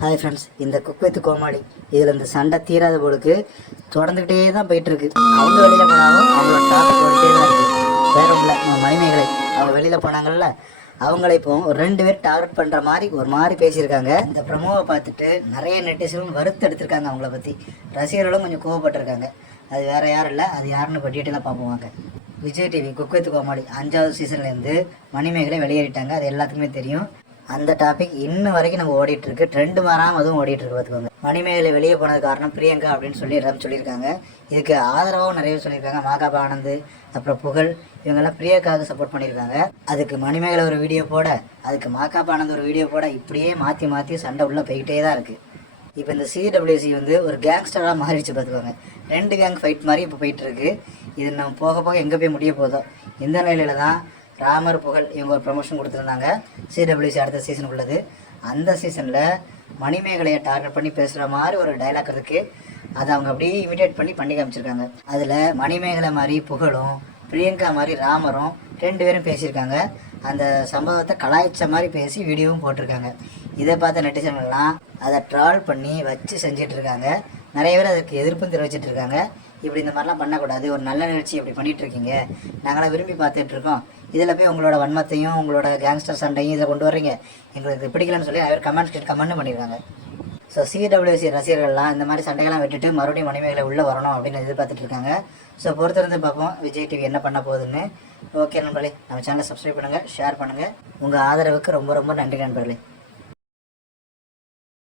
Hi friends இந்த cook with Comali. இதில் இந்த சண்டை தீராத போலுக்கு தொடர்ந்துக்கிட்டே தான் போயிட்டுருக்கு. அவங்க வெளியில் போனாலும் அவங்களோட டாபிக் போயிட்டே தான் இருக்குது வேற ஒன்றும் இல்லை நம்ம மணிமேகலை. அவங்க வெளியில் போனாங்கல்ல அவங்கள இப்போ ஒரு ரெண்டு பேர் டார்கெட் பண்ணுற மாதிரி ஒரு மாதிரி பேசியிருக்காங்க. இந்த ப்ரமோவை பார்த்துட்டு நிறைய நெட்டிசனும் வருத்து எடுத்திருக்காங்க அவங்கள பற்றி ரசிகர்களும் கொஞ்சம் கோவப்பட்டிருக்காங்க. அது வேற யாரும் இல்லை அது யாருன்னு இப்போ டீட்டெயிலாக பார்ப்போம் Vijay TV cook with Comali அஞ்சாவது சீசன்லேருந்து மணிமேகலை வெளியேறிட்டாங்க. அது எல்லாத்துக்குமே தெரியும். அந்த டாபிக் இன்னும் வரைக்கும் நம்ம ஓடிட்டு இருக்கு ட்ரெண்ட் மாறாம அதுவும் ஓடிட்டு இருக்கு பார்த்துக்கோங்க மணிமேகலை வெளியே போனது காரணம் பிரியங்கா அப்படின்னு சொல்லி எல்லாரும் சொல்லியிருக்காங்க. இதுக்கு ஆதரவாகவும் நிறைய சொல்லியிருக்காங்க. மாகாப் ஆனந்த் அப்புறம் புகழ் இவங்கெல்லாம் பிரியக்காவுக்கு சப்போர்ட் பண்ணியிருக்காங்க. அதுக்கு மணிமேகலை ஒரு வீடியோ போட அதுக்கு மாகாபா ஆனந்த் ஒரு வீடியோ போட இப்படியே மாற்றி மாற்றி சண்டை உள்ள போய்கிட்டே தான் இருக்குது இப்போ இந்த சிடபிள்யூசி வந்து ஒரு கேங்ஸ்டராக மாறிடுச்சு பார்த்துக்கோங்க ரெண்டு கேங் ஃபைட் மாதிரி இப்போ போயிட்டு இருக்கு இது நம்ம போக போக எங்கே போய் முடிய போதும் இந்த நிலையில தான் ராமர் புகழ் இவங்க ஒரு ப்ரமோஷன் கொடுத்துருந்தாங்க. சிடபிள்யூசி அடுத்த சீசன் உள்ளது. அந்த சீசனில் மணிமேகலையை டார்கெட் பண்ணி பேசுகிற மாதிரி ஒரு டைலாக் இருக்குது அதை அவங்க அப்படியே இமிடேட் பண்ணி பண்ணி காமிச்சிருக்காங்க. அதில் மணிமேகலை மாதிரி புகழும் பிரியங்கா மாதிரி ராமரும் ரெண்டு பேரும் பேசியிருக்காங்க. அந்த சம்பவத்தை கலாய்ச்ச மாதிரி பேசி வீடியோவும் போட்டிருக்காங்க. இதை பார்த்த நெட்டிசன்கள்லாம் அதை ட்ரால் பண்ணி வச்சு செஞ்சிட்ருக்காங்க இருக்காங்க. நிறைய பேர் அதுக்கு எதிர்ப்பும் தெரிவிச்சிட்டு இருக்காங்க இப்படி இந்த மாதிரிலாம் பண்ணக்கூடாது. ஒரு நல்ல நிகழ்ச்சி இப்படி பண்ணிகிட்டு இருக்கீங்க நாங்களாம் விரும்பி பார்த்துட்டு இருக்கோம் இதில் போய் உங்களோட வன்மத்தையும் உங்களோட கேங்ஸ்டர் சண்டையும் இதை கொண்டு வர்றீங்க. எங்களுக்கு பிடிக்கலன்னு சொல்லி நிறைய பேர் கமெண்ட்ஸ் கமெண்ட் பண்ணியிருக்காங்க. ஸோ சிடபிள்யூசி ரசிகர்கள்லாம் இந்த மாதிரி சண்டைகள்லாம் விட்டுட்டு மறுபடியும் மணிமேகலை உள்ளே வரணும் அப்படின்னு எதிர்பார்த்துட்டு இருக்காங்க ஸோ பொறுத்திருந்து பார்ப்போம். விஜய் டிவி என்ன பண்ண போகுதுன்னு. ஓகே நண்பர்களே. நம்ம சேனலை சப்ஸ்கிரைப் பண்ணுங்கள் ஷேர் பண்ணுங்கள் உங்கள் ஆதரவுக்கு ரொம்ப ரொம்ப நன்றி நண்பர்களே.